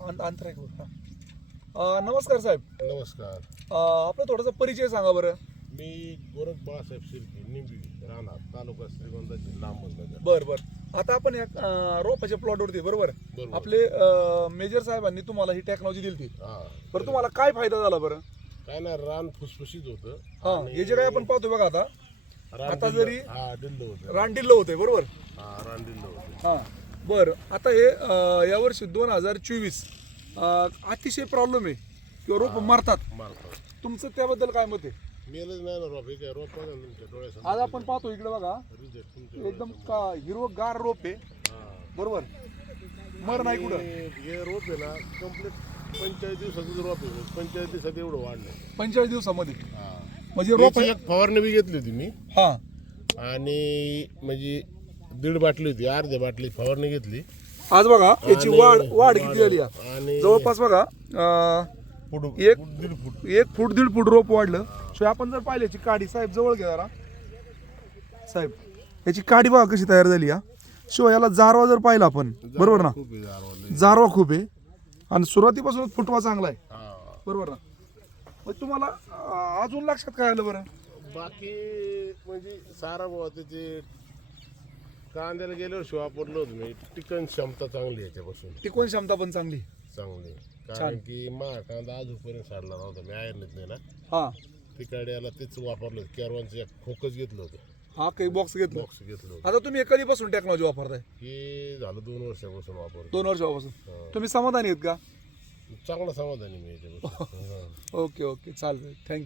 हा. अं, नमस्कार साहेब. नमस्कार. अं, आपला थोडासा परिचय सांगा बरं. मी गोरख बाळासाहेब शिर्के निंबी राहणार तालुका श्रीगोंदा जिल्हा अहमदनगर. बर बर. आता आपण या अं, रोपाच्या प्लॉटवरती बरोबर? बरोबर. आपले अं, मेजर साहेबांनी तुम्हाला ही टेक्नॉलॉजी दिली होती. हा. बरं तुम्हाला काय फायदा झाला बरं? काय ना रान फुसफुशीत होतं. हा हे जे काय आपण पाहतो बघा आता. आता जरी- हा डिल्ल होतं. रानडिल्ल होते बरोबर? हा रान डिल्ल होतं. हा. बरं आता हे यावर्षी दोन हजार चोवीस अतिशय प्रॉब्लेम आहे किंवा रोप मारतात. मारतो तुमचं त्याबद्दल काय मत आहे? मेलच नाही ना रोप हे काय रोप बघा ना तुमच्या डोळ्यासमोर. आज आपण पाहतो इकडे बघा. रिजेक्ट तुमच्या एकदम का हिरवं गार रोप आहे. हा. बरोबर? मर नाही कुठं? हे रोप आहे ना कंप्लीट पंचेचाळीस दिवसाचं रोप आहे. पंचेचाळीस दिवसात एवढं वाढलं पंचेचाळीस दिवसामध्ये? म्हणजे रोप एक फवारणी बी घेतली होती मी. हा. आणि म्हणजे दीड बाटली होती अर्ध्या बाटली फवारणी घेतली. आज बघा याची वाढ वाढ किती झाली आहे? आणि जवळपास बघा अं, फुट एक- फुट- दीड फूट. एक फूट दीड फूट रोप वाढलं. शिवाय आपण जर पाहिलं याची काडी साहेब जवळ घ्या जरा. साहेब याची काडी बघा कशी तयार झाली हा शिवाय याला जारवा जर पाहिला आपण बरोबर ना? खूप आहे जारवाले. जारवा खूप आहे. आणि सुरुवातीपासूनच फुटवा चांगला आहे. हा. बरोबर ना? मग तुम्हाला अं, अजून लक्षात काय आलं बरं? बाकी म्हणजे सारा बुवा त्याचे कांद्याला गेल्यावर शिवाय वापरलं होतं मी. टिकन क्षमता चांगली आहे याच्यापासून. टिकवण क्षमता पण चांगली. चांगली. कारण की मा कांदा अजूनपर्यंत साडला नव्हता. मी आयर्नेत नाही ना हा. तिकडे याला तेच वापरलं होतं. केरवांचं एक खोकच घेतलं होतं. हा काही बॉक्स घेतलं. बॉक्स घेतलं होतं. आता तुम्ही कधीपासून टेक्नॉलॉजी वापरताय? हे झालं दोन वर्षापासून वापरतो दोन वर्षापासून. तुम्ही समाधानी आहेत का? चांगलं समाधानी मी याच्यापासून. हा. Okay okay. चालेल. थँक्यू